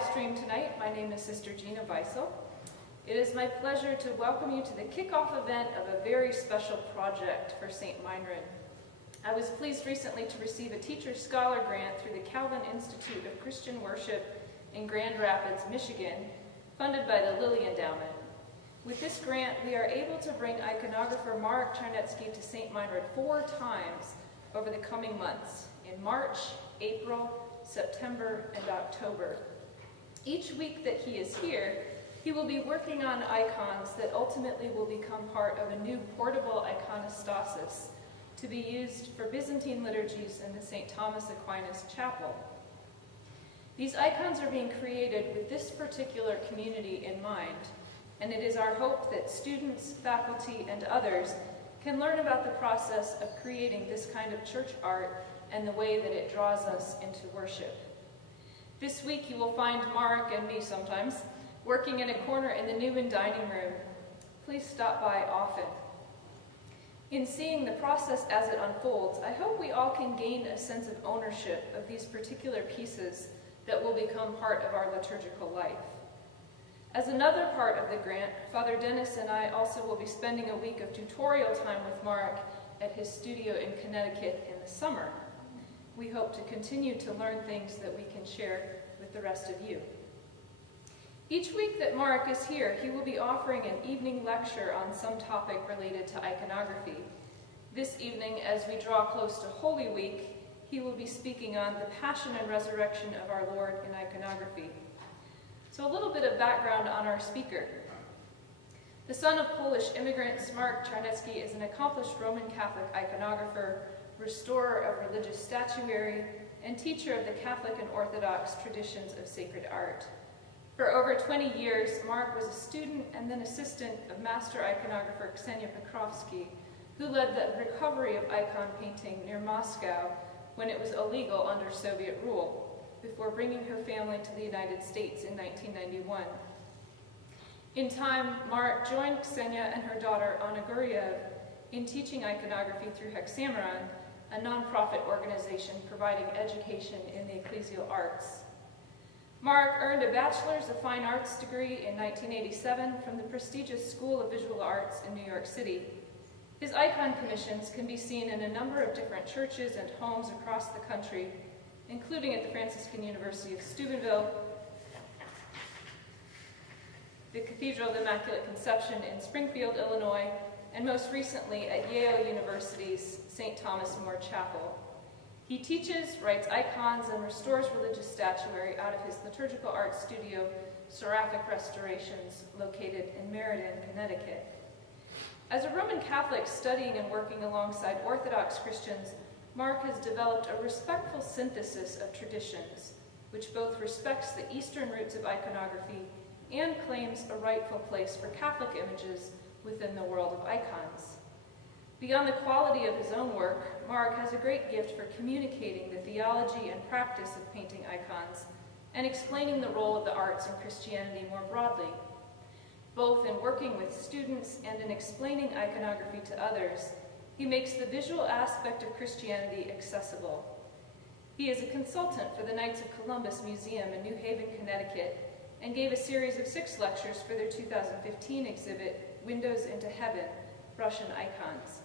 live stream tonight. My name is Sister Gina Weissel. It is my pleasure to welcome you to the kickoff event of a very special project for St. Meinrad. I was pleased recently to receive a Teacher Scholar Grant through the Calvin Institute of Christian Worship in Grand Rapids, Michigan, funded by the Lilly Endowment. With this grant, we are able to bring Iconographer Marek Czarnecki to St. Meinrad 4 times over the coming months, in March, April, September, and October. Each week that he is here, he will be working on icons that ultimately will become part of a new portable iconostasis to be used for Byzantine liturgies in the St. Thomas Aquinas Chapel. These icons are being created with this particular community in mind, and it is our hope that students, faculty, and others can learn about the process of creating this kind of church art and the way that it draws us into worship. This week you will find Marek and me sometimes working in a corner in the Newman dining room. Please stop by often. In seeing the process as it unfolds, I hope we all can gain a sense of ownership of these particular pieces that will become part of our liturgical life. As another part of the grant, Father Dennis and I also will be spending a week of tutorial time with Marek at his studio in Connecticut in the summer. We hope to continue to learn things that we can share with the rest of you. Each week that Marek is here, he will be offering an evening lecture on some topic related to iconography. This evening, as we draw close to Holy Week, he will be speaking on the Passion and Resurrection of our Lord in iconography. So a little bit of background on our speaker. The son of Polish immigrants, Marek Czarnecki is an accomplished Roman Catholic iconographer, restorer of religious statuary, and teacher of the Catholic and Orthodox traditions of sacred art. For over 20 years, Marek was a student and then assistant of master iconographer Ksenia Petrovsky, who led the recovery of icon painting near Moscow when it was illegal under Soviet rule, before bringing her family to the United States in 1991. In time, Marek joined Ksenia and her daughter Anna Guriev in teaching iconography through Hexameron, a nonprofit organization providing education in the ecclesial arts. Marek earned a Bachelor's of Fine Arts degree in 1987 from the prestigious School of Visual Arts in New York City. His icon commissions can be seen in a number of different churches and homes across the country, including at the Franciscan University of Steubenville, the Cathedral of the Immaculate Conception in Springfield, Illinois, and most recently at Yale University's St. Thomas More Chapel. He teaches, writes icons, and restores religious statuary out of his liturgical art studio, Seraphic Restorations, located in Meriden, Connecticut. As a Roman Catholic studying and working alongside Orthodox Christians, Marek has developed a respectful synthesis of traditions, which both respects the Eastern roots of iconography and claims a rightful place for Catholic images within the world of icons. Beyond the quality of his own work, Marek has a great gift for communicating the theology and practice of painting icons and explaining the role of the arts in Christianity more broadly. Both in working with students and in explaining iconography to others, he makes the visual aspect of Christianity accessible. He is a consultant for the Knights of Columbus Museum in New Haven, Connecticut, and gave a series of 6 lectures for their 2015 exhibit, Windows into Heaven, Russian Icons.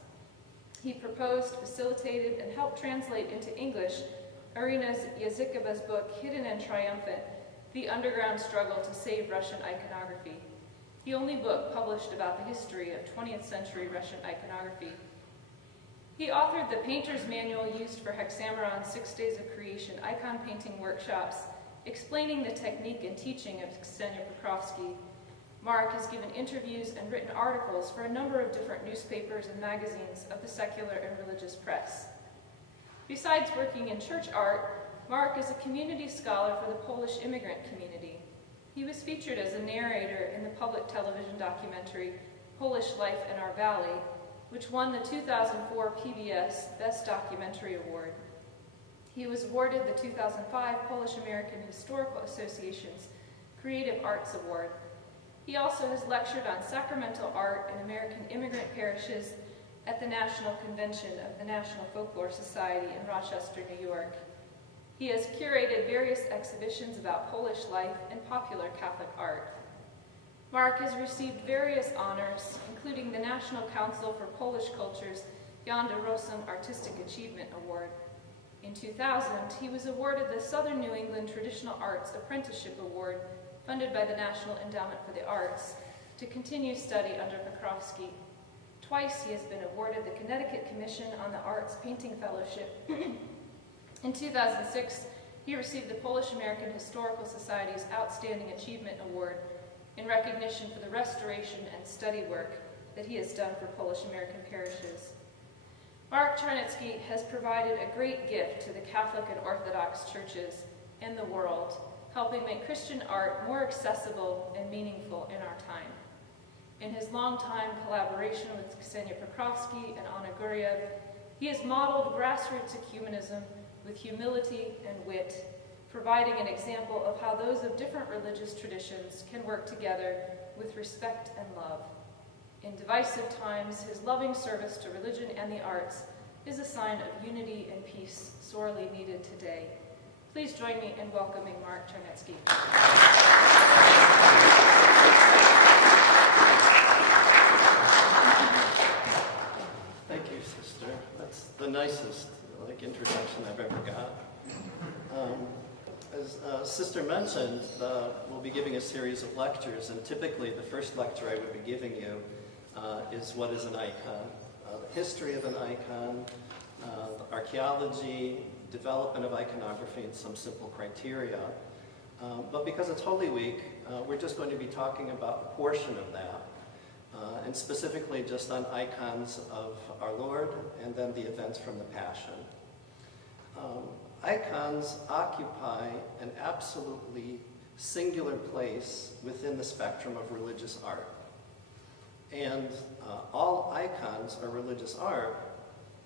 He proposed, facilitated, and helped translate into English Irina Yazikova's book, Hidden and Triumphant, The Underground Struggle to Save Russian Iconography, the only book published about the history of 20th century Russian iconography. He authored the Painter's Manual used for Hexameron's 6 Days of Creation icon painting workshops, explaining the technique and teaching of Ksenia Petrovsky. Marek has given interviews and written articles for a number of different newspapers and magazines of the secular and religious press. Besides working in church art, Marek is a community scholar for the Polish immigrant community. He was featured as a narrator in the public television documentary Polish Life in Our Valley, which won the 2004 PBS Best Documentary Award. He was awarded the 2005 Polish American Historical Association's Creative Arts Award. He also has lectured on sacramental art in American immigrant parishes at the National Convention of the National Folklore Society in Rochester, New York. He has curated various exhibitions about Polish life and popular Catholic art. Marek has received various honors, including the National Council for Polish Culture's Jan de Rosen Artistic Achievement Award. In 2000, he was awarded the Southern New England Traditional Arts Apprenticeship Award, funded by the National Endowment for the Arts, to continue study under Pokrovsky. Twice he has been awarded the Connecticut Commission on the Arts Painting Fellowship. In 2006, he received the Polish American Historical Society's Outstanding Achievement Award in recognition for the restoration and study work that he has done for Polish American parishes. Marek Czarnecki has provided a great gift to the Catholic and Orthodox churches in the world, helping make Christian art more accessible and meaningful in our time. In his long-time collaboration with Ksenia Pokrovsky and Anna Guriev, he has modeled grassroots ecumenism with humility and wit, providing an example of how those of different religious traditions can work together with respect and love. In divisive times, his loving service to religion and the arts is a sign of unity and peace sorely needed today. Please join me in welcoming Marek Czarnecki. Thank you, sister. That's the nicest introduction I've ever got. As Sister mentioned, we'll be giving a series of lectures, and typically the first lecture I would be giving you is what is an icon, the history of an icon, the archaeology, development of iconography, and some simple criteria. But because it's Holy Week, we're just going to be talking about a portion of that, and specifically just on icons of our Lord and then the events from the Passion. Icons occupy an absolutely singular place within the spectrum of religious art. And all icons are religious art,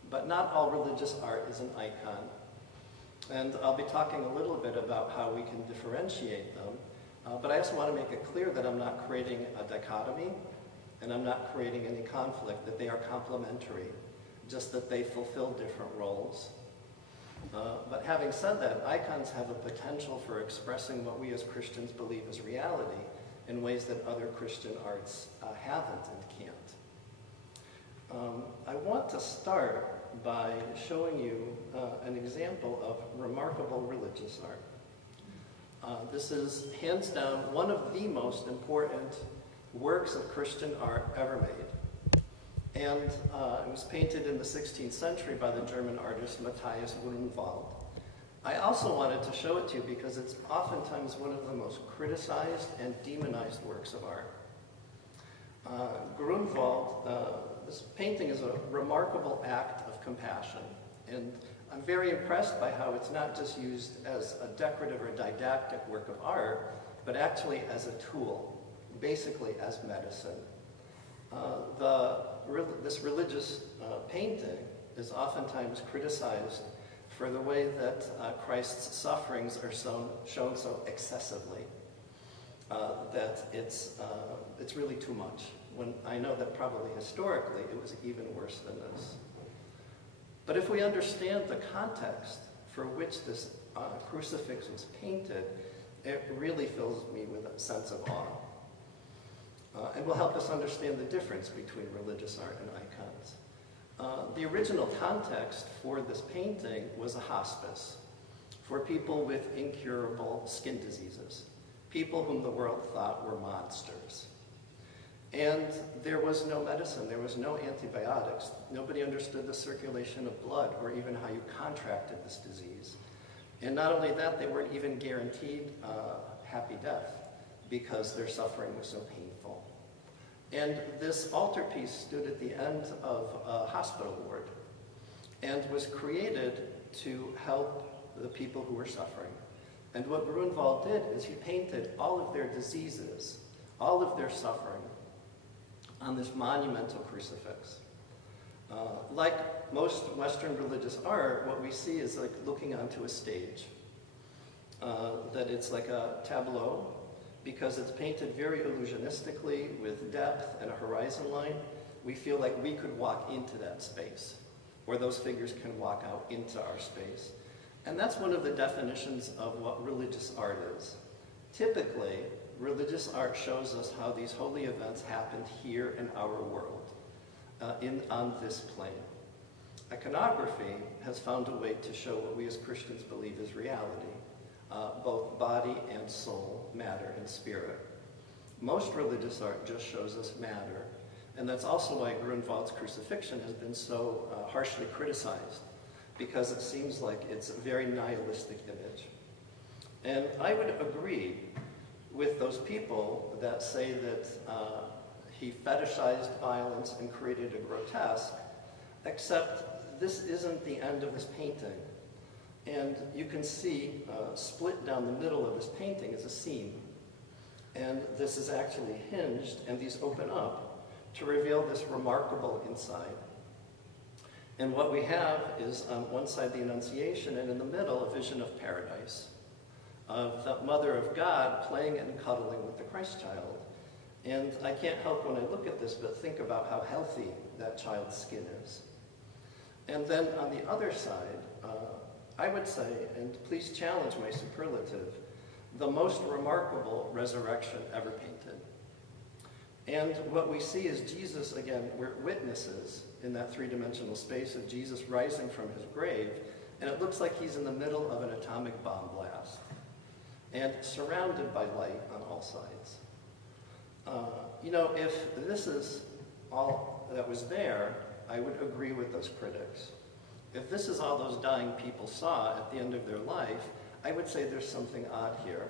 but not all religious art is an icon. And I'll be talking a little bit about how we can differentiate them, but I also want to make it clear that I'm not creating a dichotomy, and I'm not creating any conflict, that they are complementary, just that they fulfill different roles. But having said that, icons have a potential for expressing what we as Christians believe is reality in ways that other Christian arts haven't and can't. I want to start by showing you an example of remarkable religious art. This is, hands down, one of the most important works of Christian art ever made. And it was painted in the 16th century by the German artist Matthias Grunewald. I also wanted to show it to you because it's oftentimes one of the most criticized and demonized works of art. Grunewald, this painting is a remarkable act of compassion, and I'm very impressed by how it's not just used as a decorative or didactic work of art, but actually as a tool, basically as medicine. This religious painting is oftentimes criticized for the way that Christ's sufferings are shown so excessively, that it's really too much. When I know that probably historically it was even worse than this. But if we understand the context for which this crucifix was painted, it really fills me with a sense of awe. And will help us understand the difference between religious art and icons. The original context for this painting was a hospice for people with incurable skin diseases, people whom the world thought were monsters. And there was no medicine, there was no antibiotics. Nobody understood the circulation of blood or even how you contracted this disease. And not only that, they weren't even guaranteed happy death because their suffering was so painful. And this altarpiece stood at the end of a hospital ward and was created to help the people who were suffering. And what Grunewald did is he painted all of their diseases, all of their suffering, on this monumental crucifix. Like most Western religious art, what we see is like looking onto a stage. That it's like a tableau, because it's painted very illusionistically with depth and a horizon line. We feel like we could walk into that space, or those figures can walk out into our space. And that's one of the definitions of what religious art is. Typically, religious art shows us how these holy events happened here in our world, on this plane. Iconography has found a way to show what we as Christians believe is reality, both body and soul, matter and spirit. Most religious art just shows us matter, and that's also why Grunwald's Crucifixion has been so harshly criticized, because it seems like it's a very nihilistic image. And I would agree with those people that say that he fetishized violence and created a grotesque, except this isn't the end of this painting. And you can see split down the middle of this painting is a seam. And this is actually hinged, and these open up to reveal this remarkable inside. And what we have is on one side the Annunciation, and in the middle a vision of paradise, of the Mother of God playing and cuddling with the Christ child. And I can't help when I look at this but think about how healthy that child's skin is. And then on the other side, I would say, and please challenge my superlative, the most remarkable resurrection ever painted. And what we see is Jesus, again, we're witnesses in that three-dimensional space of Jesus rising from his grave, and it looks like he's in the middle of an atomic bomb blast, and surrounded by light on all sides. If this is all that was there, I would agree with those critics. If this is all those dying people saw at the end of their life, I would say there's something odd here.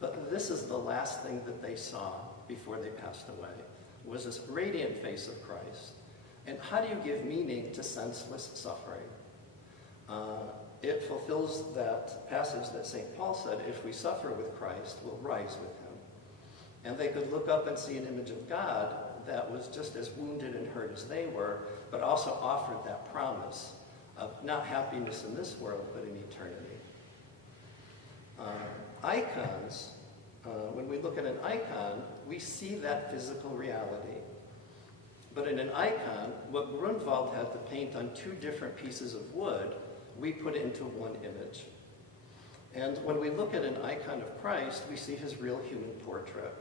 But this is the last thing that they saw before they passed away, was this radiant face of Christ. And how do you give meaning to senseless suffering? It fulfills that passage that St. Paul said, if we suffer with Christ, we'll rise with him. And they could look up and see an image of God that was just as wounded and hurt as they were, but also offered that promise of not happiness in this world, but in eternity. Icons, when we look at an icon, we see that physical reality. But in an icon, what Grunwald had to paint on two different pieces of wood, we put it into one image. And when we look at an icon of Christ, we see his real human portrait.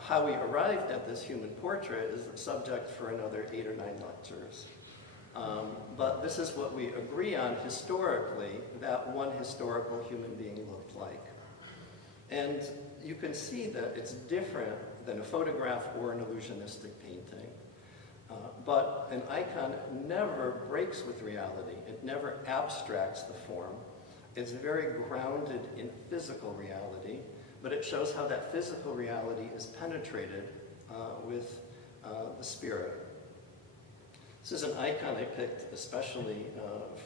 How we arrived at this human portrait is the subject for another 8 or 9 lectures. But this is what we agree on historically, that one historical human being looked like. And you can see that it's different than a photograph or an illusionistic painting. But an icon never breaks with reality. It never abstracts the form. It's very grounded in physical reality, but it shows how that physical reality is penetrated with the spirit. This is an icon I picked especially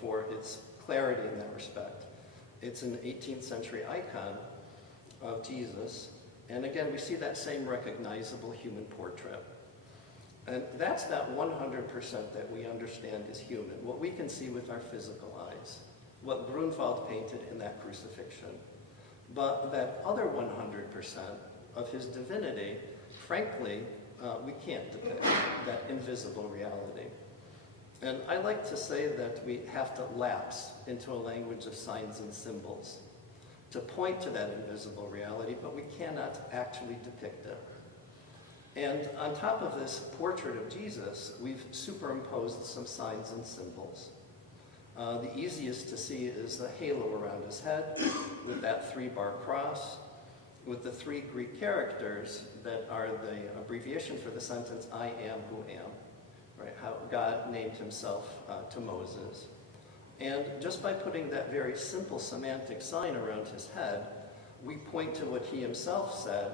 for its clarity in that respect. It's an 18th century icon of Jesus, and again we see that same recognizable human portrait. And that's that 100% that we understand is human, what we can see with our physical eyes, what Grunwald painted in that crucifixion. But that other 100% of his divinity, frankly, we can't depict, that invisible reality. And I like to say that we have to lapse into a language of signs and symbols to point to that invisible reality, but we cannot actually depict it. And on top of this portrait of Jesus, we've superimposed some signs and symbols. The easiest to see is the halo around his head with that 3-bar cross, with the 3 Greek characters that are the abbreviation for the sentence, I am who am, right? How God named himself to Moses. And just by putting that very simple semantic sign around his head, we point to what he himself said,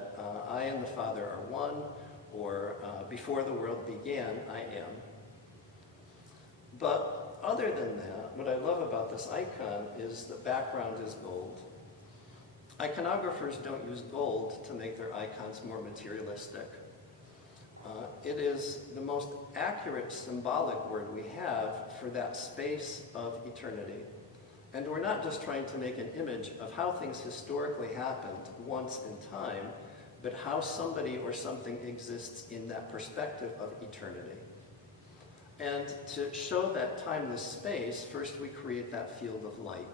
I and the Father are one, or before the world began, I am. But other than that, what I love about this icon is the background is gold. Iconographers don't use gold to make their icons more materialistic. It is the most accurate symbolic word we have for that space of eternity. And we're not just trying to make an image of how things historically happened once in time, but how somebody or something exists in that perspective of eternity. And to show that timeless space, first we create that field of light.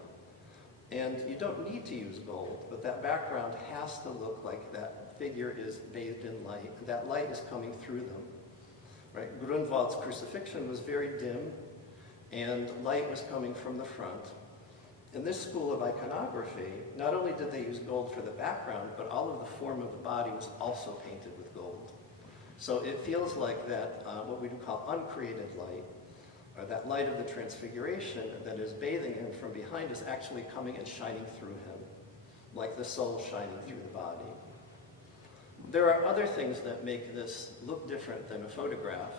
And you don't need to use gold, but that background has to look like that figure is bathed in light. That light is coming through them. Right? Grunwald's Crucifixion was very dim, and light was coming from the front. In this school of iconography, not only did they use gold for the background, but all of the form of the body was also painted with gold. So it feels like that, what we do call uncreated light, or that light of the transfiguration that is bathing him from behind is actually coming and shining through him, like the soul shining through the body. There are other things that make this look different than a photograph.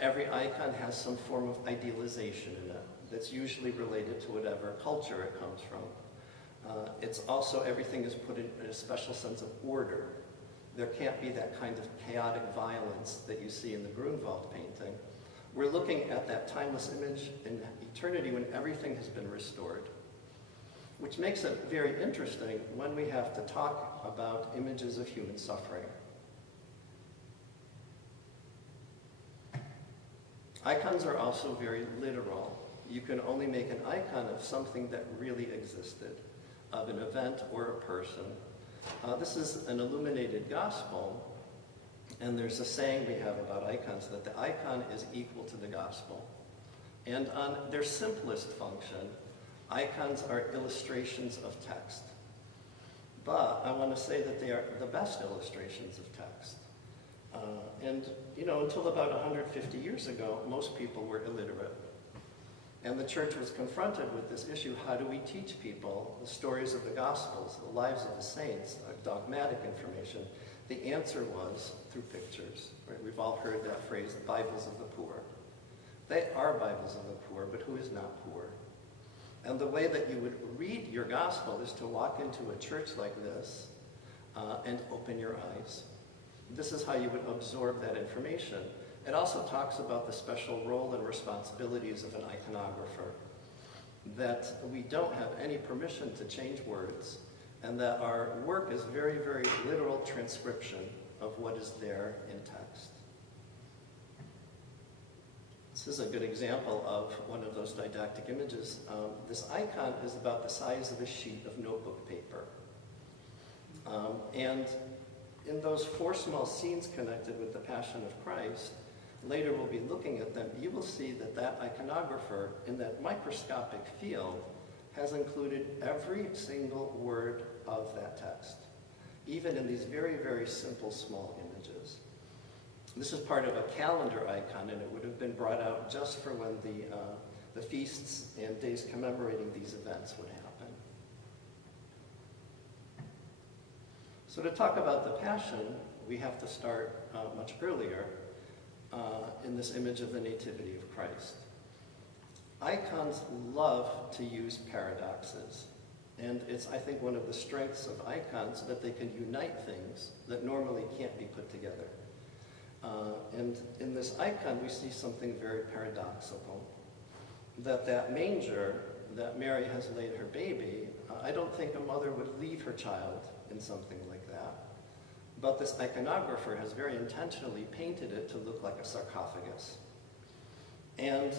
Every icon has some form of idealization in it that's usually related to whatever culture it comes from. It's also, everything is put in a special sense of order. There can't be that kind of chaotic violence that you see in the Grunwald painting. We're looking at that timeless image in eternity when everything has been restored, which makes it very interesting when we have to talk about images of human suffering. Icons are also very literal. You can only make an icon of something that really existed, of an event or a person. This is an illuminated gospel, and there's a saying we have about icons that the icon is equal to the gospel. And on their simplest function, icons are illustrations of text. But I want to say that they are the best illustrations of text. And until about 150 years ago, most people were illiterate. And the church was confronted with this issue: how do we teach people the stories of the Gospels, the lives of the saints, dogmatic information? The answer was through pictures. Right? We've all heard that phrase, Bibles of the poor. They are Bibles of the poor, but who is not poor? And the way that you would read your Gospel is to walk into a church like this and open your eyes. This is how you would absorb that information. It also talks about the special role and responsibilities of an iconographer, that we don't have any permission to change words, and that our work is very, very literal transcription of what is there in text. This is a good example of one of those didactic images. This icon is about the size of a sheet of notebook paper. And in those 4 small scenes connected with the Passion of Christ, later we'll be looking at them, you will see that that iconographer in that microscopic field has included every single word of that text, even in these very, very simple, small images. This is part of a calendar icon, and it would have been brought out just for when the feasts and days commemorating these events would happen. So to talk about the Passion, we have to start much earlier in this image of the Nativity of Christ. Icons love to use paradoxes, and it's, I think, one of the strengths of icons that they can unite things that normally can't be put together. And in this icon, we see something very paradoxical, that manger that Mary has laid her baby, I don't think a mother would leave her child in something like that. But this iconographer has very intentionally painted it to look like a sarcophagus. And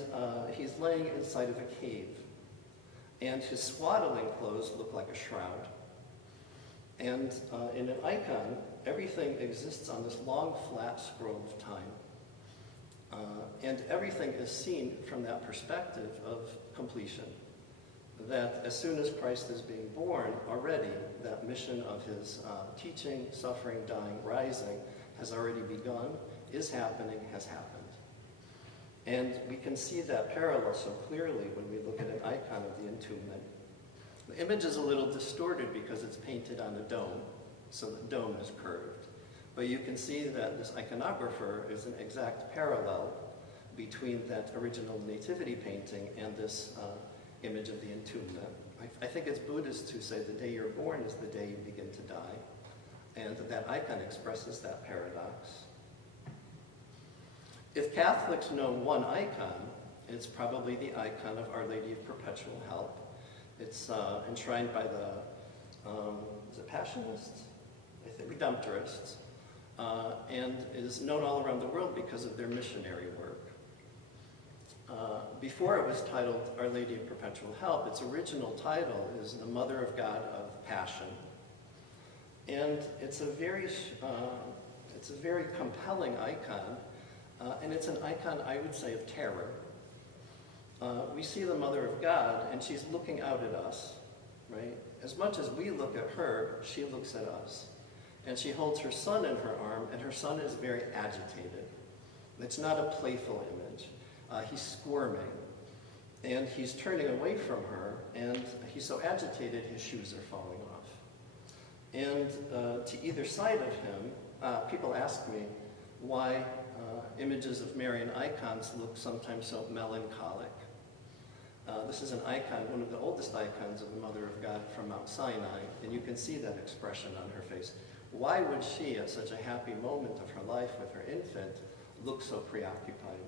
he's laying inside of a cave. And his swaddling clothes look like a shroud. And in an icon, everything exists on this long, flat scroll of time. And everything is seen from that perspective of completion. That as soon as Christ is being born, already that mission of his teaching, suffering, dying, rising has already begun, is happening, has happened. And we can see that parallel so clearly when we look at an icon of the entombment. The image is a little distorted because it's painted on a dome, so the dome is curved. But you can see that this iconographer is an exact parallel between that original nativity painting and this image of the entombment. I think it's Buddhist to say the day you're born is the day you begin to die. And that icon expresses that paradox. If Catholics know one icon, it's probably the icon of Our Lady of Perpetual Help. It's enshrined by the, is it Passionists? I think Redemptorists. And is known all around the world because of their missionary work. before it was titled Our Lady of Perpetual Help, its original title is The Mother of God of Passion. And it's a very compelling icon, and it's an icon, I would say, of terror. We see the Mother of God, and she's looking out at us, right? As much as we look at her, she looks at us. And she holds her son in her arm, and her son is very agitated. It's not a playful image. He's squirming, and he's turning away from her, and he's so agitated his shoes are falling off. And to either side of him, people ask me why images of Marian icons look sometimes so melancholic. This is an icon, one of the oldest icons of the Mother of God from Mount Sinai, and you can see that expression on her face. Why would she, at such a happy moment of her life with her infant, look so preoccupied?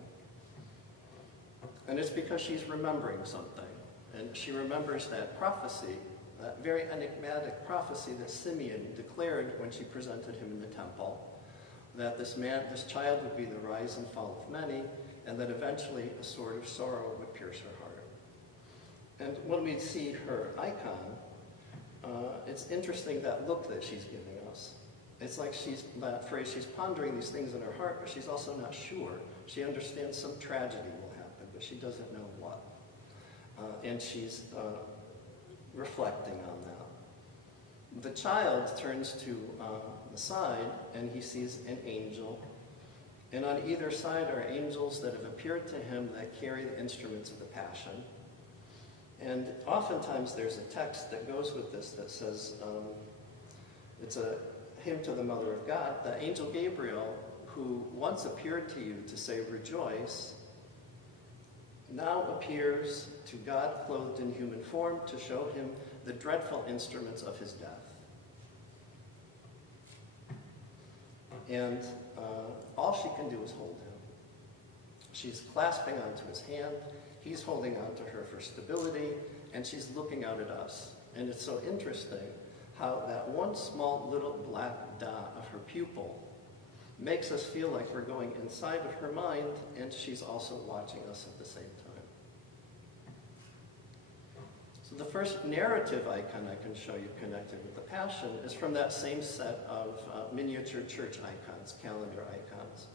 And it's because she's remembering something. And she remembers that prophecy, that very enigmatic prophecy that Simeon declared when she presented him in the temple, that this child would be the rise and fall of many, and that eventually a sword of sorrow would pierce her heart. And when we see her icon, it's interesting that look that she's giving us. It's like that phrase, she's pondering these things in her heart, but she's also not sure. She understands some tragedy will happen, but she doesn't know what. And she's reflecting on that. The child turns to the side, and he sees an angel. And on either side are angels that have appeared to him that carry the instruments of the Passion. And oftentimes there's a text that goes with this that says, it's a hymn to the Mother of God. The angel Gabriel, who once appeared to you to say, rejoice, now appears to God clothed in human form to show him the dreadful instruments of his death. And all she can do is hold him. She's clasping onto his hand, he's holding onto her for stability, and she's looking out at us. And it's so interesting how that one small little black dot of her pupil makes us feel like we're going inside of her mind, and she's also watching us at the same time. So the first narrative icon I can show you connected with the Passion is from that same set of miniature church icons, calendar icons.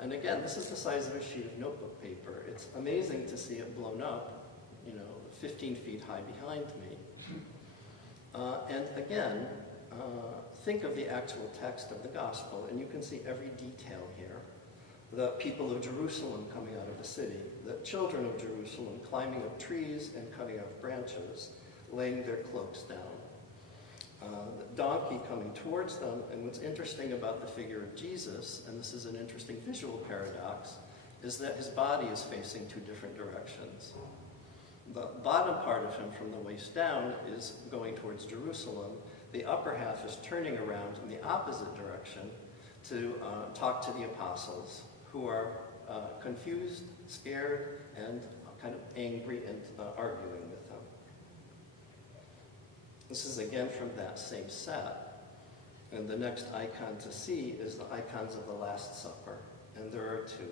And again, this is the size of a sheet of notebook paper. It's amazing to see it blown up, 15 feet high behind me. And again, think of the actual text of the gospel, and you can see every detail here. The people of Jerusalem coming out of the city, the children of Jerusalem climbing up trees and cutting off branches, laying their cloaks down. The donkey coming towards them, and what's interesting about the figure of Jesus, and this is an interesting visual paradox, is that his body is facing two different directions. The bottom part of him from the waist down is going towards Jerusalem. The upper half is turning around in the opposite direction to talk to the apostles, who are confused, scared, and kind of angry and arguing with him. This is again from that same set. And the next icon to see is the icons of the Last Supper. And there are two.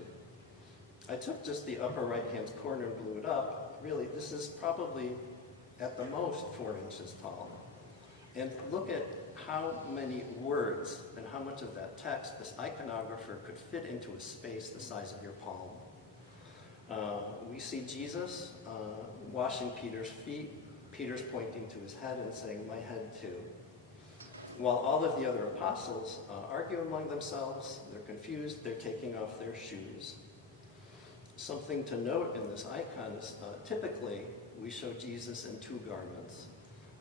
I took just the upper right-hand corner and blew it up. Really, this is probably at the most 4 inches tall. And look at how many words and how much of that text this iconographer could fit into a space the size of your palm. We see Jesus washing Peter's feet. Peter's pointing to his head and saying, my head too. While all of the other apostles argue among themselves, they're confused, they're taking off their shoes. Something to note in this icon is typically we show Jesus in two garments.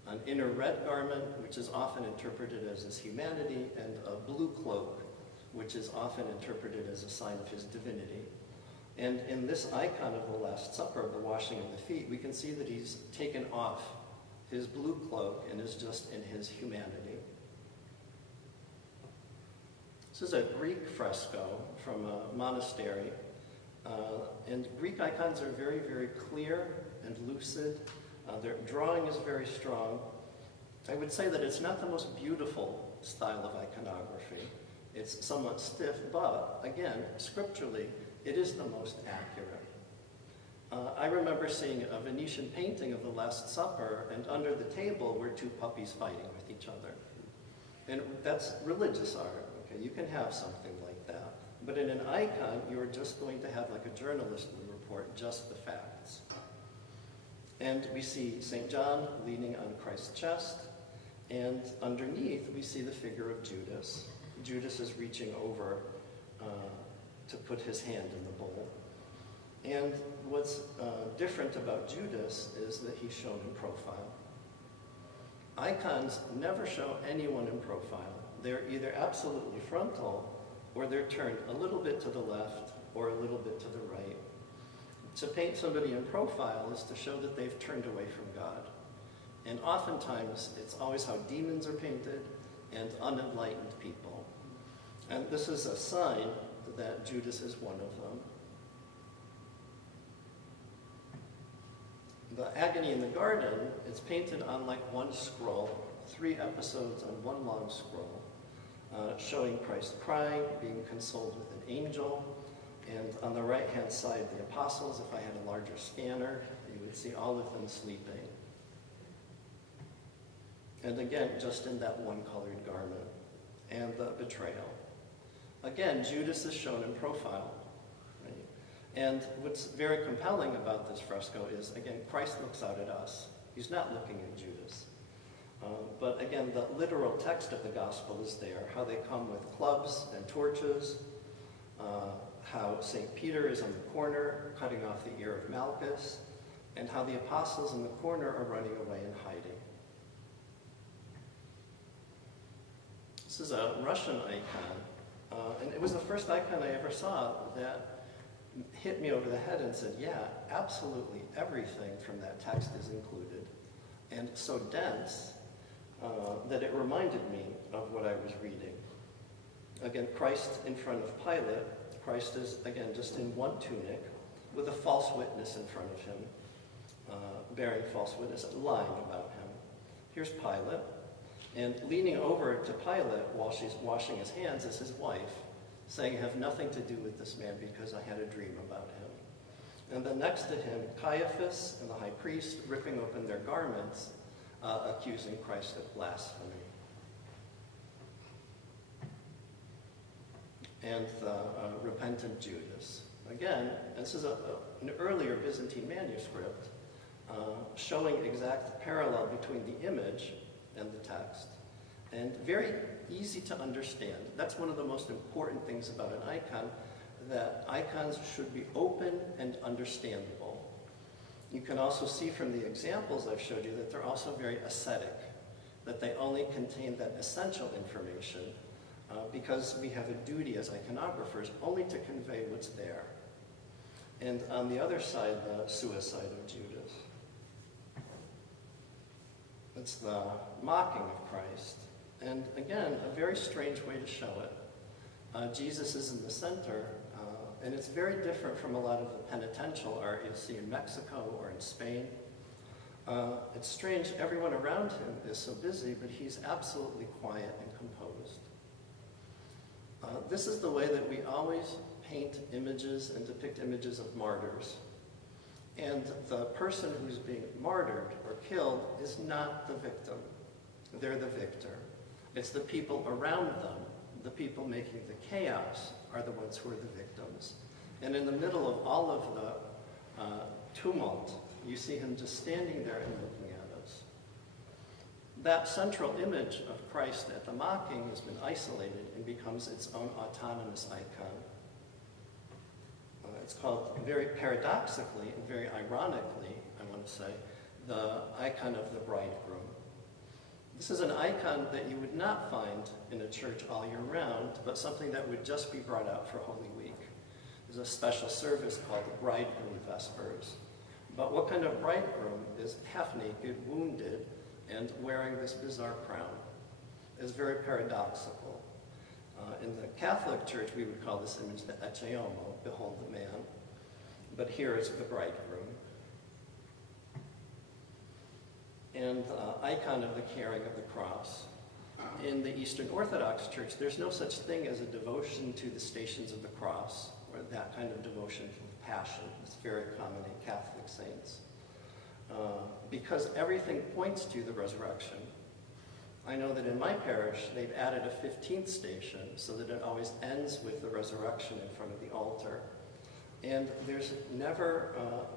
An inner red garment, which is often interpreted as his humanity, and a blue cloak, which is often interpreted as a sign of his divinity. And in this icon of the Last Supper, the washing of the feet, we can see that he's taken off his blue cloak and is just in his humanity. This is a Greek fresco from a monastery. And Greek icons are very, very clear and lucid. Their drawing is very strong. I would say that it's not the most beautiful style of iconography. It's somewhat stiff, but again, scripturally, it is the most accurate. I remember seeing a Venetian painting of the Last Supper, and under the table were two puppies fighting with each other. And that's religious art, okay? You can have something like that. But in an icon, you're just going to have, like a journalist would report, just the facts. And we see St. John leaning on Christ's chest, and underneath we see the figure of Judas. Judas is reaching over to put his hand in the bowl. And what's different about Judas is that he's shown in profile. Icons never show anyone in profile. They're either absolutely frontal, or they're turned a little bit to the left or a little bit to the right. To paint somebody in profile is to show that they've turned away from God. And oftentimes, it's always how demons are painted and unenlightened people. And this is a sign that Judas is one of them. The Agony in the Garden, it's painted on like one scroll, 3 episodes on one long scroll, showing Christ crying, being consoled with an angel, and on the right-hand side, the apostles. If I had a larger scanner, you would see all of them sleeping. And again, just in that one colored garment. And the betrayal. Again, Judas is shown in profile. Right? And what's very compelling about this fresco is, again, Christ looks out at us. He's not looking at Judas. But again, the literal text of the gospel is there, how they come with clubs and torches, how St. Peter is on the corner cutting off the ear of Malchus, and how the apostles in the corner are running away and hiding. This is a Russian icon, and it was the first icon I ever saw that hit me over the head and said, yeah, absolutely everything from that text is included, and so dense that it reminded me of what I was reading. Again, Christ in front of Pilate. Christ is, again, just in one tunic with a false witness in front of him, bearing false witness, lying about him. Here's Pilate, and leaning over to Pilate while she's washing his hands is his wife, saying, I have nothing to do with this man because I had a dream about him. And then next to him, Caiaphas and the high priest ripping open their garments, accusing Christ of blasphemy. And the repentant Judas. Again, this is an earlier Byzantine manuscript showing exact parallel between the image and the text, and very easy to understand. That's one of the most important things about an icon, that icons should be open and understandable. You can also see from the examples I've showed you that they're also very ascetic, that they only contain that essential information, because we have a duty as iconographers only to convey what's there. And on the other side, the suicide of Judas. It's the mocking of Christ. And again, a very strange way to show it. Jesus is in the center, and it's very different from a lot of the penitential art you'll see in Mexico or in Spain. It's strange, everyone around him is so busy, but he's absolutely quiet and composed. This is the way that we always paint images and depict images of martyrs. And the person who's being martyred or killed is not the victim. They're the victor. It's the people around them, the people making the chaos, are the ones who are the victims. And in the middle of all of the tumult, you see him just standing there and looking at us. That central image of Christ at the mocking has been isolated and becomes its own autonomous icon. It's called, very paradoxically and very ironically, I want to say, the icon of the bridegroom. This is an icon that you would not find in a church all year round, but something that would just be brought out for Holy Week. There's a special service called the Bridegroom Vespers. But what kind of bridegroom is half naked, wounded, and wearing this bizarre crown? It's very paradoxical. In the Catholic Church, we would call this image the Ecce Homo, behold the man. But here it's the bridegroom. And the icon of the carrying of the cross. In the Eastern Orthodox Church, there's no such thing as a devotion to the Stations of the Cross, or or that kind of devotion to the Passion. It's very common in Catholic saints. Because everything points to the resurrection. I know that in my parish, they've added a 15th station so that it always ends with the resurrection in front of the altar. And there's never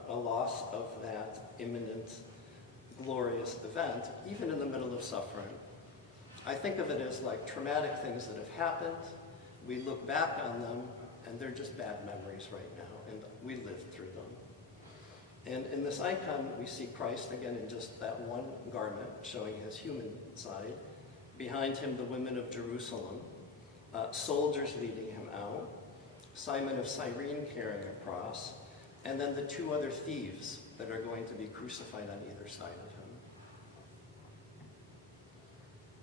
a loss of that imminent, glorious event, even in the middle of suffering. I think of it as like traumatic things that have happened. We look back on them, and they're just bad memories right now, and we lived through them. And in this icon, we see Christ again in just that one garment, showing his human side. Behind him, the women of Jerusalem, soldiers leading him out, Simon of Cyrene carrying a cross, and then the two other thieves that are going to be crucified on either side of him.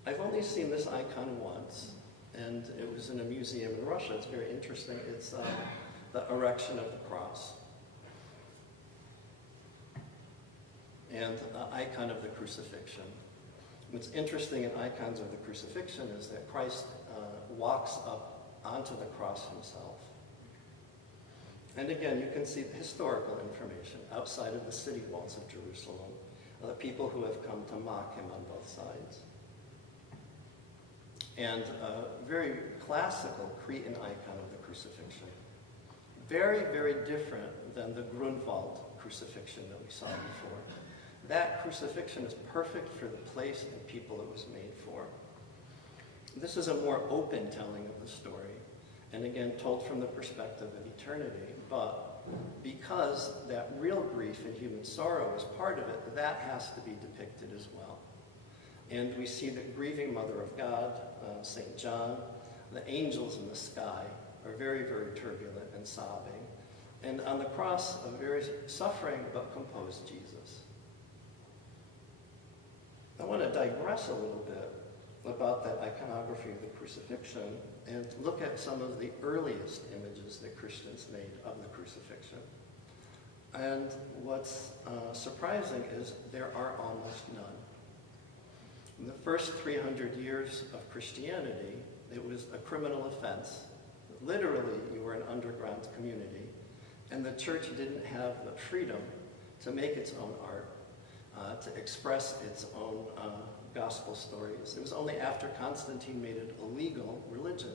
I've only seen this icon once, and it was in a museum in Russia. It's very interesting. It's the Erection of the Cross, and the icon of the Crucifixion. What's interesting in icons of the Crucifixion is that Christ walks up onto the cross himself. And again, you can see the historical information outside of the city walls of Jerusalem, the people who have come to mock him on both sides. And a very classical Cretan icon of the Crucifixion. Very, very different than the Grunwald crucifixion that we saw before. That crucifixion is perfect for the place and people it was made for. This is a more open telling of the story, and again, told from the perspective of eternity, but because that real grief and human sorrow is part of it, that has to be depicted as well. And we see the grieving Mother of God, St. John, the angels in the sky are very, very turbulent and sobbing. And on the cross, a very suffering but composed Jesus. I want to digress a little bit about that iconography of the crucifixion and look at some of the earliest images that Christians made of the crucifixion. And what's surprising is there are almost none. In the first 300 years of Christianity, it was a criminal offense. Literally, you were an underground community, and the church didn't have the freedom to make its own art, to express its own gospel stories. It was only after Constantine made it a legal religion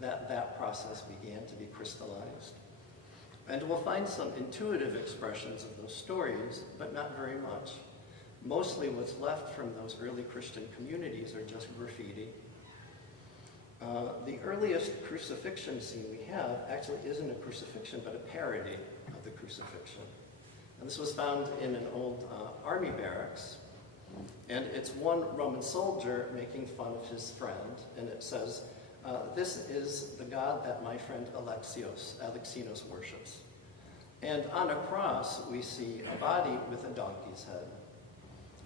that that process began to be crystallized. And we'll find some intuitive expressions of those stories, but not very much. Mostly what's left from those early Christian communities are just graffiti. The earliest crucifixion scene we have actually isn't a crucifixion, but a parody of the crucifixion. And this was found in an old army barracks, and it's one Roman soldier making fun of his friend, and it says, "This is the God that my friend Alexinos worships." And on a cross, we see a body with a donkey's head.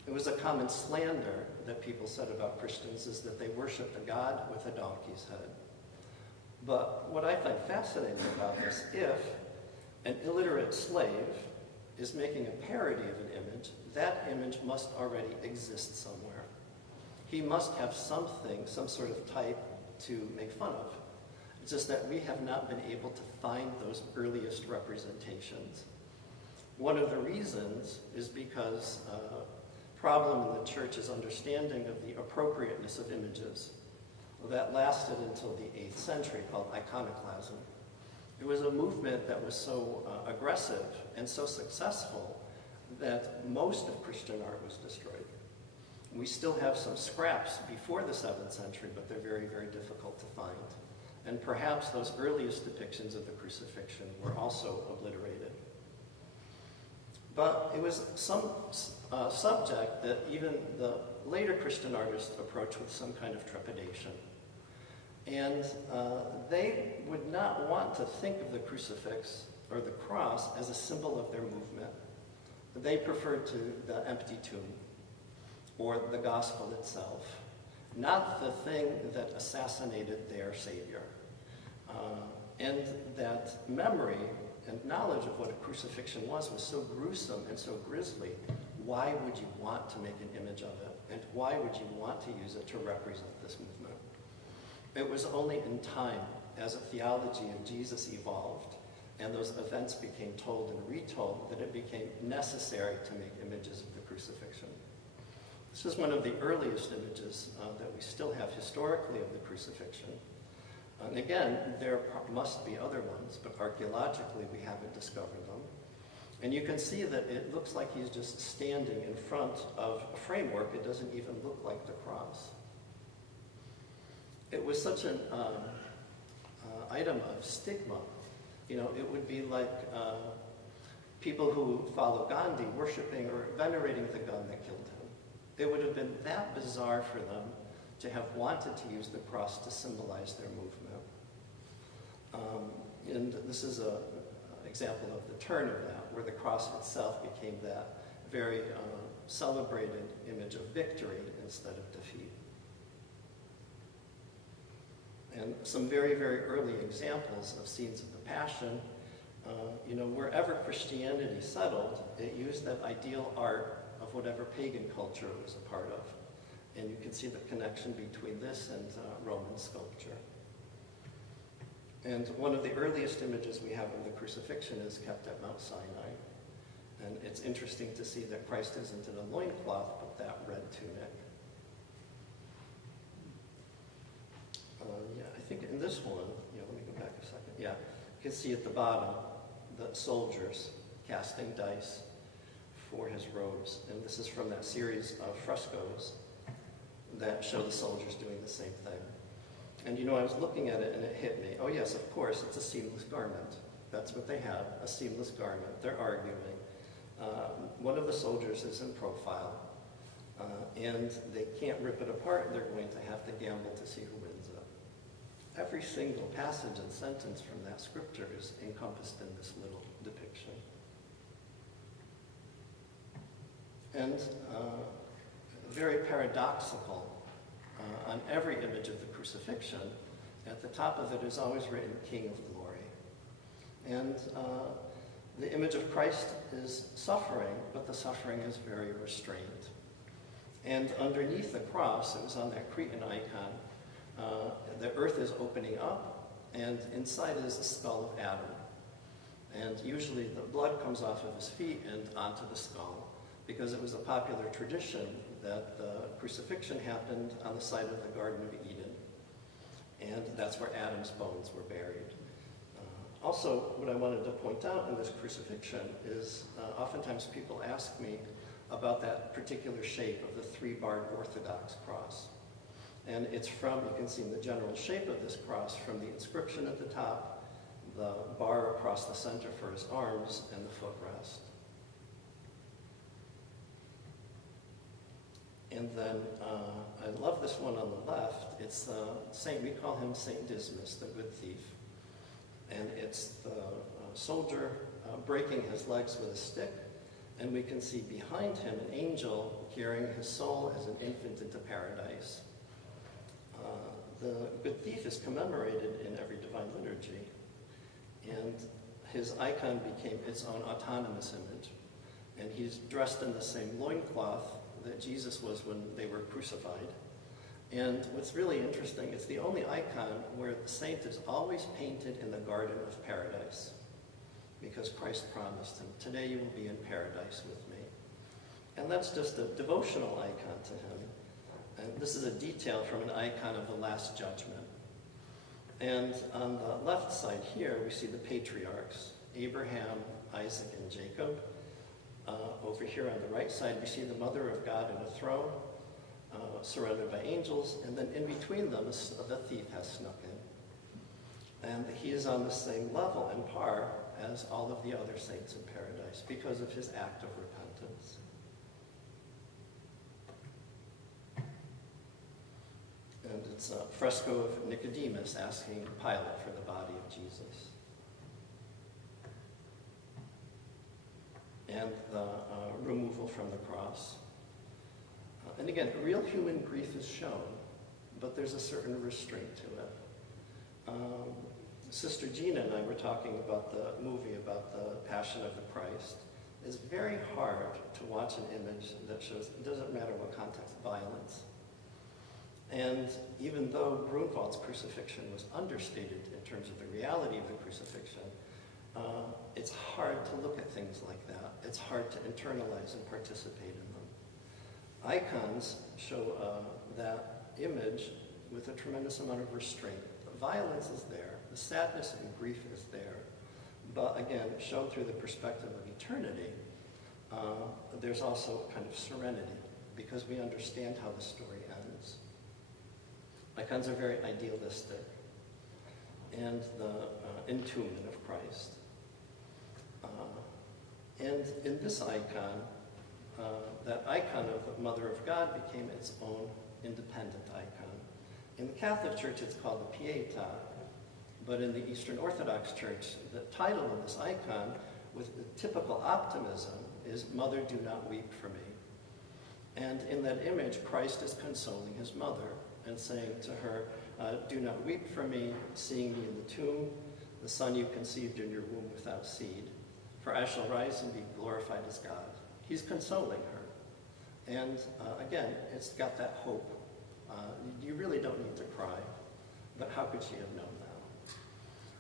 It was a common slander that people said about Christians is that they worshiped a God with a donkey's head. But what I find fascinating about this, if an illiterate slave is making a parody of an image, that image must already exist somewhere. He must have something, some sort of type to make fun of. It's just that we have not been able to find those earliest representations. One of the reasons is because problem in the church's understanding of the appropriateness of images. Well, that lasted until the 8th century, called Iconoclasm. It was a movement that was so aggressive and so successful that most of Christian art was destroyed. We still have some scraps before the 7th century, but they're very, very difficult to find. And perhaps those earliest depictions of the crucifixion were also obliterated. But it was some subject that even the later Christian artists approached with some kind of trepidation. And they would not want to think of the crucifix or the cross as a symbol of their movement. They preferred to the empty tomb or the gospel itself, not the thing that assassinated their Savior. And that memory and knowledge of what a crucifixion was so gruesome and so grisly. Why would you want to make an image of it? And why would you want to use it to represent this movement? It was only in time, as a theology of Jesus evolved, and those events became told and retold, that it became necessary to make images of the crucifixion. This is one of the earliest images that we still have historically of the crucifixion. And again, there must be other ones, but archaeologically we haven't discovered them. And you can see that it looks like he's just standing in front of a framework. It doesn't even look like the cross. It was such an item of stigma. You know, it would be like people who follow Gandhi worshiping or venerating the gun that killed him. It would have been that bizarre for them to have wanted to use the cross to symbolize their movement. And this is an example of the turn of that, where the cross itself became that very celebrated image of victory instead of defeat. And some very, very early examples of scenes of the Passion, you know, wherever Christianity settled, it used that ideal art of whatever pagan culture it was a part of. And you can see the connection between this and Roman sculpture. And one of the earliest images we have of the crucifixion is kept at Mount Sinai. And it's interesting to see that Christ isn't in a loincloth, but that red tunic. Yeah, I think in this one, let me go back a second. Yeah, you can see at the bottom the soldiers casting dice for his robes. And this is from that series of frescoes that show the soldiers doing the same thing. And I was looking at it and it hit me. Oh yes, of course, it's a seamless garment. That's what they have, a seamless garment. They're arguing. One of the soldiers is in profile, and they can't rip it apart. They're going to have to gamble to see who wins it. Every single passage and sentence from that scripture is encompassed in this little depiction. And very paradoxical, on every image of the crucifixion, at the top of it is always written, King of Glory. And the image of Christ is suffering, but the suffering is very restrained. And underneath the cross, it was on that Cretan icon, the earth is opening up, and inside is the skull of Adam. And usually the blood comes off of his feet and onto the skull, because it was a popular tradition that the crucifixion happened on the site of the Garden of Eden. And that's where Adam's bones were buried. Also, what I wanted to point out in this crucifixion is oftentimes people ask me about that particular shape of the three-barred Orthodox cross. And it's from, you can see in the general shape of this cross, from the inscription at the top, the bar across the center for his arms, and the footrest. And then I love this one on the left. It's Saint, we call him Saint Dismas, the good thief. And it's the soldier breaking his legs with a stick. And we can see behind him an angel carrying his soul as an infant into paradise. The good thief is commemorated in every divine liturgy. And his icon became its own autonomous image. And he's dressed in the same loincloth that Jesus was when they were crucified. And what's really interesting, it's the only icon where the saint is always painted in the Garden of Paradise, because Christ promised him, today you will be in paradise with me. And that's just a devotional icon to him. And this is a detail from an icon of the Last Judgment. And on the left side here, we see the patriarchs, Abraham, Isaac, and Jacob. Over here on the right side, we see the Mother of God in a throne, surrounded by angels, and then in between them, the thief has snuck in. And he is on the same level and par as all of the other saints in paradise because of his act of repentance. And it's a fresco of Nicodemus asking Pilate for the body of Jesus. And the removal from the cross. And again, real human grief is shown, but there's a certain restraint to it. Sister Gina and I were talking about the movie about the Passion of the Christ. It's very hard to watch an image that shows, it doesn't matter what context, violence. And even though Grunewald's crucifixion was understated in terms of the reality of the crucifixion, it's hard to look at things like that. It's hard to internalize and participate in them. Icons show that image with a tremendous amount of restraint. The violence is there, the sadness and grief is there, but again, shown through the perspective of eternity, there's also a kind of serenity, because we understand how the story ends. Icons are very idealistic, and the entombment of Christ. And in this icon, that icon of the Mother of God became its own independent icon. In the Catholic Church, it's called the Pietà, but in the Eastern Orthodox Church, the title of this icon, with the typical optimism, is "Mother, do not weep for me." And in that image, Christ is consoling his mother and saying to her, "Do not weep for me, seeing me in the tomb, the son you conceived in your womb without seed. For I shall rise and be glorified as God." He's consoling her. And again, it's got that hope. You really don't need to cry, but how could she have known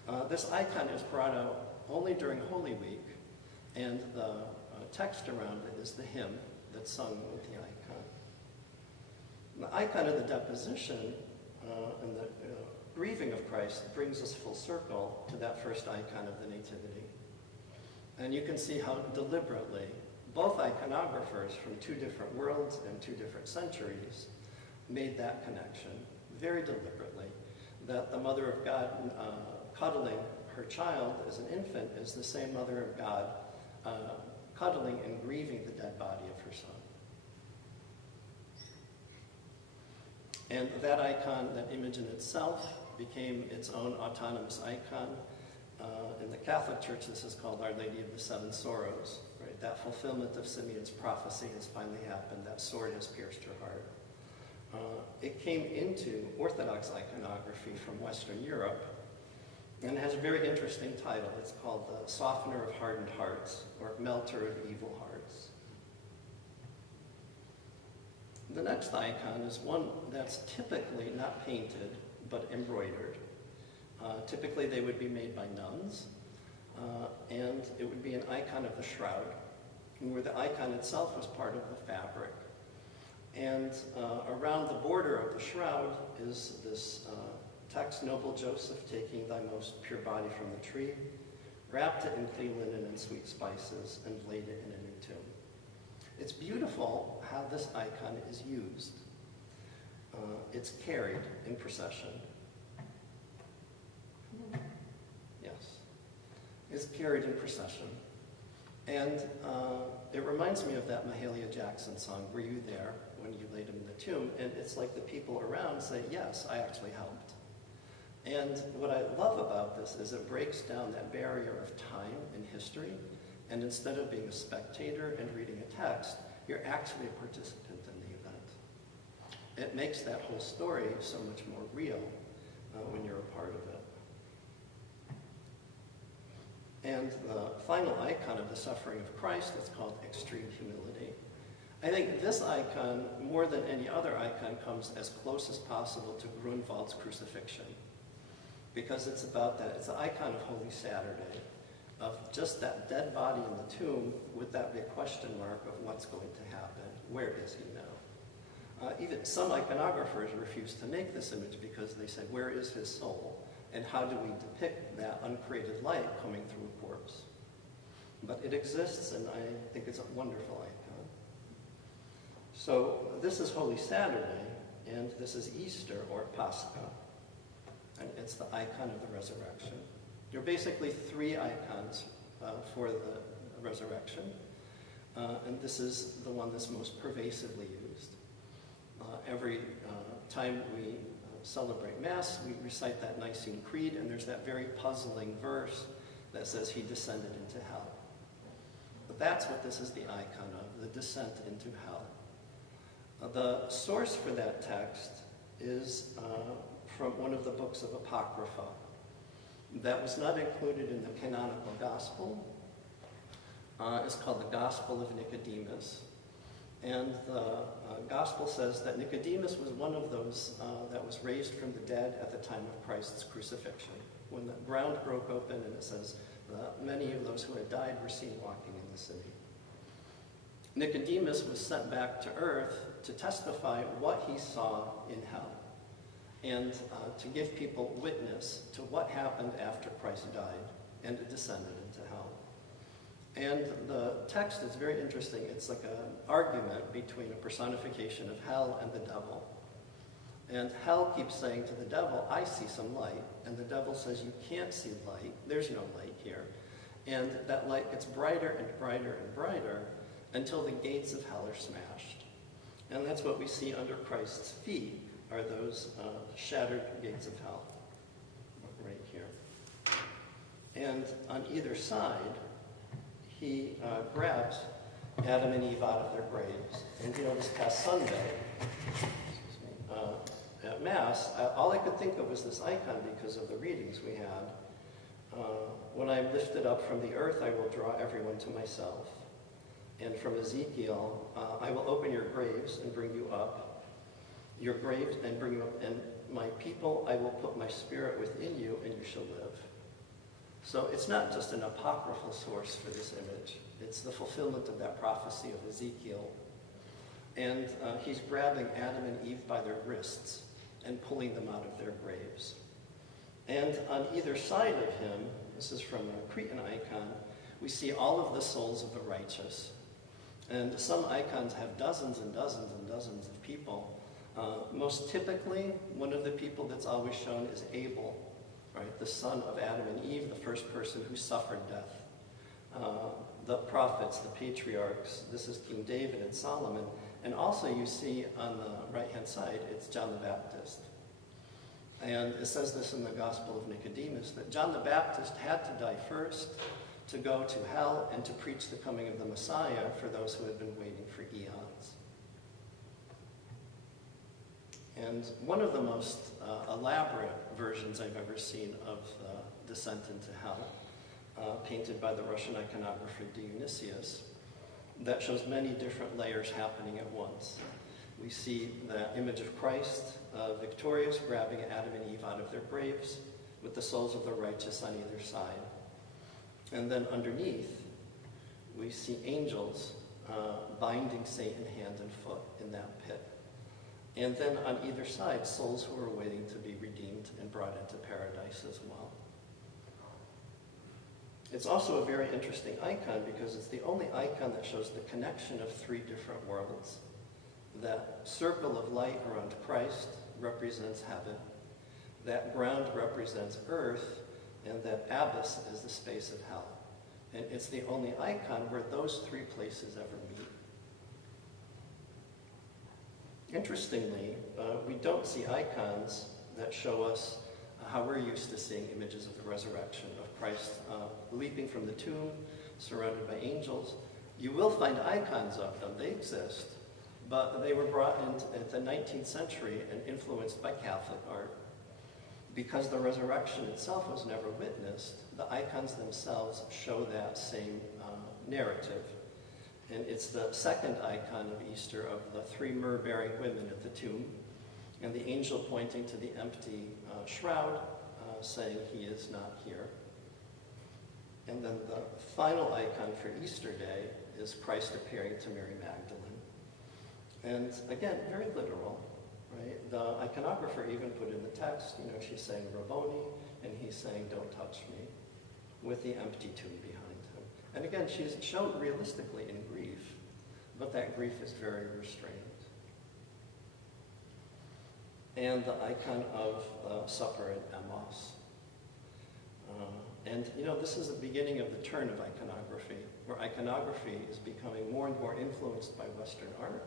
that? This icon is brought out only during Holy Week, and the text around it is the hymn that's sung with the icon. The icon of the deposition and the grieving of Christ brings us full circle to that first icon of the Nativity. And you can see how deliberately both iconographers from two different worlds and two different centuries made that connection, very deliberately, that the Mother of God cuddling her child as an infant is the same Mother of God cuddling and grieving the dead body of her son. And that icon, that image in itself, became its own autonomous icon. In the Catholic Church, this is called Our Lady of the Seven Sorrows. Right? That fulfillment of Simeon's prophecy has finally happened. That sword has pierced her heart. It came into Orthodox iconography from Western Europe and has a very interesting title. It's called the Softener of Hardened Hearts, or Melter of Evil Hearts. The next icon is one that's typically not painted, but embroidered. Typically they would be made by nuns, and it would be an icon of the Shroud, where the icon itself was part of the fabric. And around the border of the Shroud is this text, "Noble Joseph, taking thy most pure body from the tree, wrapped it in clean linen and sweet spices, and laid it in a new tomb." It's beautiful how this icon is used. It's carried in procession. Yes. It's carried in procession. And it reminds me of that Mahalia Jackson song, "Were You There When You Laid Him in the Tomb?" And it's like the people around say, yes, I actually helped. And what I love about this is it breaks down that barrier of time and history, and instead of being a spectator and reading a text, you're actually a participant in the event. It makes that whole story so much more real when you're a part of it. And the final icon of the suffering of Christ is called Extreme Humility. I think this icon, more than any other icon, comes as close as possible to Grunwald's Crucifixion, because it's about that. It's the icon of Holy Saturday, of just that dead body in the tomb with that big question mark of what's going to happen. Where is he now? Even some iconographers refuse to make this image because they say, where is his soul? And how do we depict that uncreated light coming through a corpse? But it exists, and I think it's a wonderful icon. So this is Holy Saturday, and this is Easter, or Pascha. And it's the icon of the resurrection. There are basically three icons for the resurrection, and this is the one that's most pervasively used. Every time we celebrate Mass, we recite that Nicene Creed, and there's that very puzzling verse that says he descended into hell. But that's what this is the icon of, the descent into hell. The source for that text is from one of the books of Apocrypha that was not included in the canonical Gospel. It's called the Gospel of Nicodemus. And the Gospel says that Nicodemus was one of those that was raised from the dead at the time of Christ's crucifixion. when the ground broke open, and it says, many of those who had died were seen walking in the city. Nicodemus was sent back to earth to testify what he saw in hell, and to give people witness to what happened after Christ died and descended into hell. And the text is very interesting. It's like an argument between a personification of hell and the devil. And hell keeps saying to the devil, I see some light. And the devil says, you can't see light. There's no light here. And that light gets brighter and brighter and brighter until the gates of hell are smashed. And that's what we see under Christ's feet, are those shattered gates of hell, right here. And on either side, he grabs Adam and Eve out of their graves. And this past Sunday, at Mass, all I could think of was this icon because of the readings we had. When I am lifted up from the earth, I will draw everyone to myself. And from Ezekiel, I will open your graves and bring you up. Your graves and bring you up. And my people, I will put my spirit within you, and you shall live. So it's not just an apocryphal source for this image. It's the fulfillment of that prophecy of Ezekiel. And he's grabbing Adam and Eve by their wrists and pulling them out of their graves. And on either side of him, this is from a Cretan icon, we see all of the souls of the righteous. And some icons have dozens and dozens and dozens of people. Most typically, one of the people that's always shown is Abel, right? The son of Adam and Eve, the first person who suffered death. The prophets, the patriarchs, this is King David and Solomon. And also you see on the right-hand side, it's John the Baptist. And it says this in the Gospel of Nicodemus, that John the Baptist had to die first to go to hell and to preach the coming of the Messiah for those who had been waiting for eons. And one of the most elaborate versions I've ever seen of descent into hell, painted by the Russian iconographer Dionysius, that shows many different layers happening at once. We see the image of Christ, victorious, grabbing Adam and Eve out of their graves, with the souls of the righteous on either side. And then underneath, we see angels binding Satan hand and foot in that pit. And then on either side, souls who are waiting to be redeemed and brought into paradise as well. It's also a very interesting icon because it's the only icon that shows the connection of three different worlds. That circle of light around Christ represents heaven. That ground represents earth, and that abyss is the space of hell. And it's the only icon where those three places ever meet. Interestingly, we don't see icons that show us how we're used to seeing images of the resurrection, of Christ leaping from the tomb, surrounded by angels. You will find icons of them. They exist. But they were brought in the 19th century and influenced by Catholic art. Because the resurrection itself was never witnessed, the icons themselves show that same narrative. And it's the second icon of Easter of the three myrrh-bearing women at the tomb, and the angel pointing to the empty shroud, saying he is not here. And then the final icon for Easter Day is Christ appearing to Mary Magdalene. And again, very literal, right? The iconographer even put in the text, she's saying Rabboni, and he's saying, don't touch me, with the empty tomb behind him. And again, she's shown realistically in grief, but that grief is very restrained. And the icon of supper at Emmaus. And this is the beginning of the turn of iconography, where iconography is becoming more and more influenced by Western art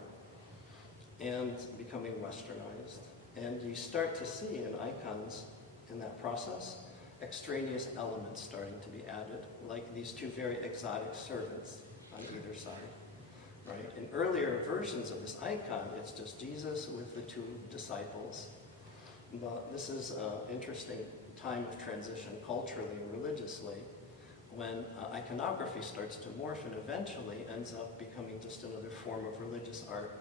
and becoming westernized. And you start to see in icons in that process extraneous elements starting to be added, like these two very exotic servants on either side. Right? In earlier versions of this icon, it's just Jesus with the two disciples. But this is an interesting time of transition culturally and religiously when iconography starts to morph and eventually ends up becoming just another form of religious art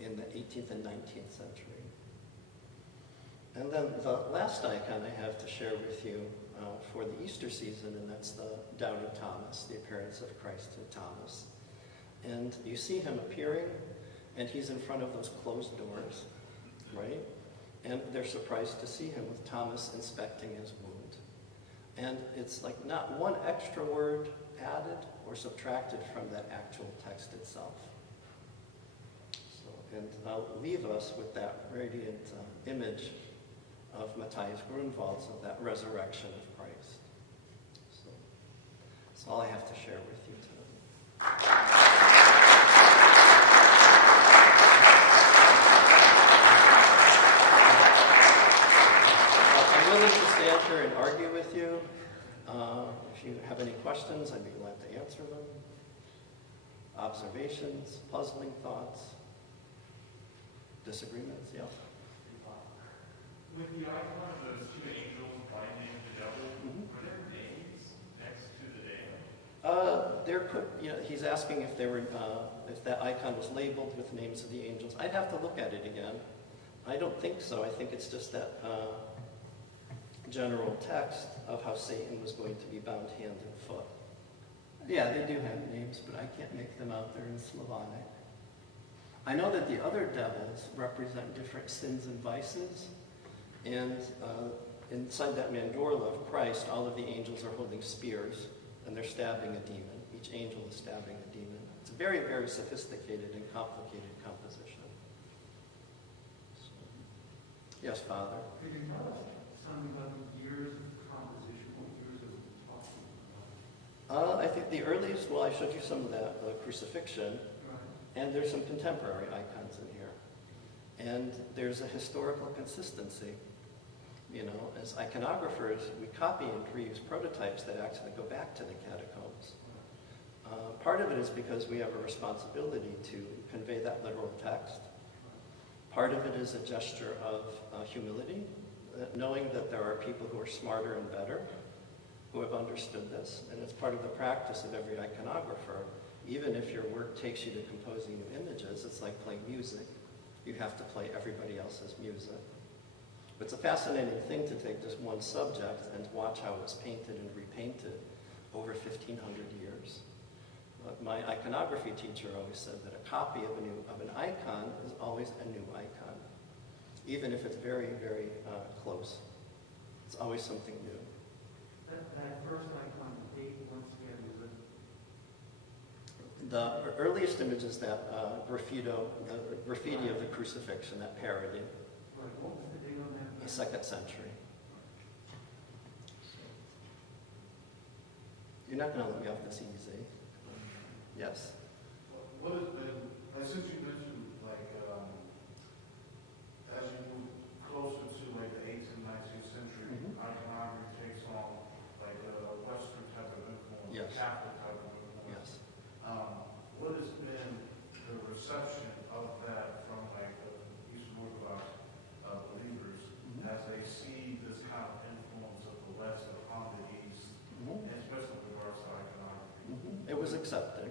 in the 18th and 19th century. And then the last icon I have to share with you Easter season, and that's the doubting Thomas, the appearance of Christ to Thomas. And you see him appearing, and he's in front of those closed doors, right? And they're surprised to see him with Thomas inspecting his wound. And it's like not one extra word added or subtracted from that actual text itself. So, and I'll leave us with that radiant image of Matthias Grunwald's, of that resurrection of Christ. So that's all I have to share with you tonight. I'm willing to stand here and argue with you. If you have any questions, I'd be glad to answer them. Observations, puzzling thoughts, disagreements, yes? With the icon of those two angels binding the devil, were there names next to the name? There could, he's asking if there were, if that icon was labeled with names of the angels. I'd have to look at it again. I don't think so. I think it's just that general text of how Satan was going to be bound hand and foot. Yeah, they do have names, but I can't make them out there in Slavonic. I know that the other devils represent different sins and vices, and inside that mandorla of Christ, all of the angels are holding spears, and they're stabbing a demon. Each angel is stabbing a demon. It's a very, very sophisticated and complicated composition. So, yes, Father? Could you tell us something about the years of composition? What years are we talking about? I think the earliest, well, I showed you some of that Crucifixion, and there's some contemporary icons in here. And there's a historical consistency. As iconographers, we copy and reuse prototypes that actually go back to the catacombs. Part of it is because we have a responsibility to convey that literal text. Part of it is a gesture of humility, knowing that there are people who are smarter and better, who have understood this, and it's part of the practice of every iconographer. Even if your work takes you to composing new images, it's like playing music. You have to play everybody else's music. It's a fascinating thing to take just one subject and watch how it's painted and repainted over 1,500 years. But my iconography teacher always said that a copy of an icon is always a new icon, even if it's very, very close. It's always something new. That first icon, the date, once again, was The earliest image is that graffiti of the crucifixion, that parody. Right. What was the date on that? The 2nd century. You're not going to let me off this easy. Yes? What has been, since you mentioned, as you move closer to the 18th and 19th century, iconography takes on a Western type of influence, Yes. Catholic type of influence. Yes. What has been the reception of that from Eastern Orthodox believers as they see this kind of influence of the West upon the East, and especially with regards to iconography? It was accepted.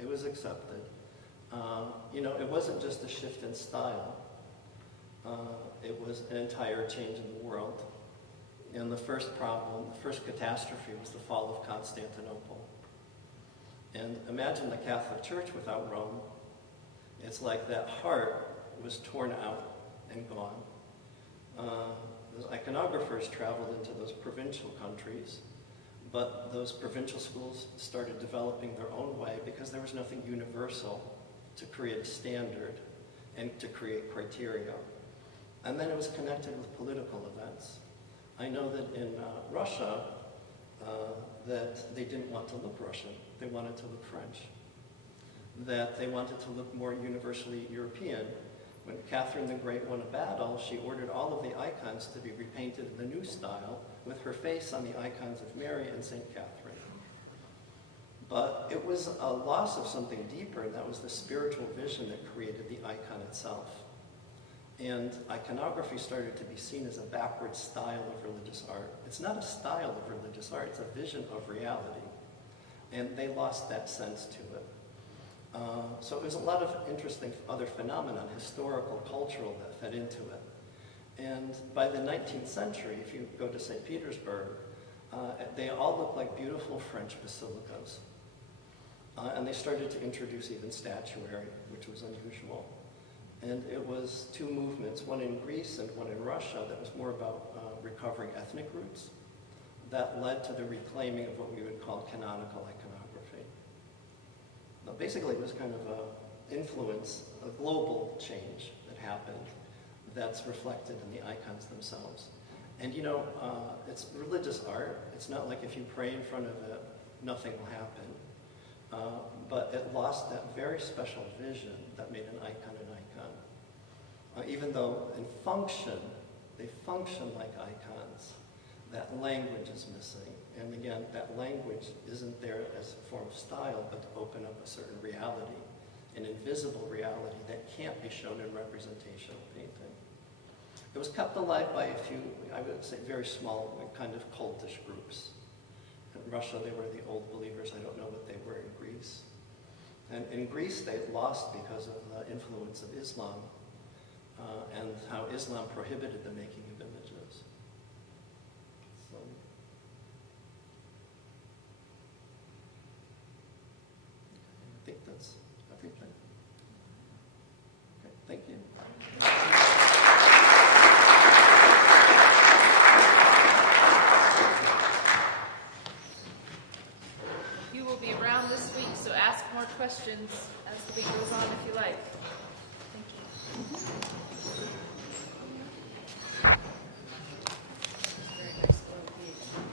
It was accepted. It wasn't just a shift in style. It was an entire change in the world. And the first problem, the first catastrophe was the fall of Constantinople. And imagine the Catholic Church without Rome. It's like that heart was torn out and gone. Those iconographers traveled into those provincial countries, but those provincial schools started developing their own way because there was nothing universal to create a standard and to create criteria. And then it was connected with political events. I know that in Russia, that they didn't want to look Russian. They wanted to look French. That they wanted to look more universally European. When Catherine the Great won a battle, she ordered all of the icons to be repainted in the new style with her face on the icons of Mary and St. Catherine. But it was a loss of something deeper, and that was the spiritual vision that created the icon itself. And iconography started to be seen as a backward style of religious art. It's not a style of religious art, it's a vision of reality. And they lost that sense to it. So there's a lot of interesting other phenomena, historical, cultural, that fed into it. And by the 19th century, if you go to St. Petersburg, They all look like beautiful French basilicas. And they started to introduce even statuary, which was unusual. And it was two movements, one in Greece and one in Russia, that was more about recovering ethnic roots. That led to the reclaiming of what we would call canonical iconography. But basically, it was kind of an influence, a global change that happened that's reflected in the icons themselves. And you know, it's religious art. It's not like if you pray in front of it, nothing will happen. But it lost that very special vision that made an icon an icon. Even though in function, they function like icons, that language is missing. And again, that language isn't there as a form of style, but to open up a certain reality, an invisible reality that can't be shown in representational painting. It was kept alive by a few, I would say, very small kind of cultish groups. In Russia, they were the old believers. I don't know what they were in Greece. And in Greece, they lost because of the influence of Islam and how Islam prohibited the making of images. So, I think that's everything. Okay, thank you. You will be around this week, so ask more questions as the week goes on if you like. Thank you.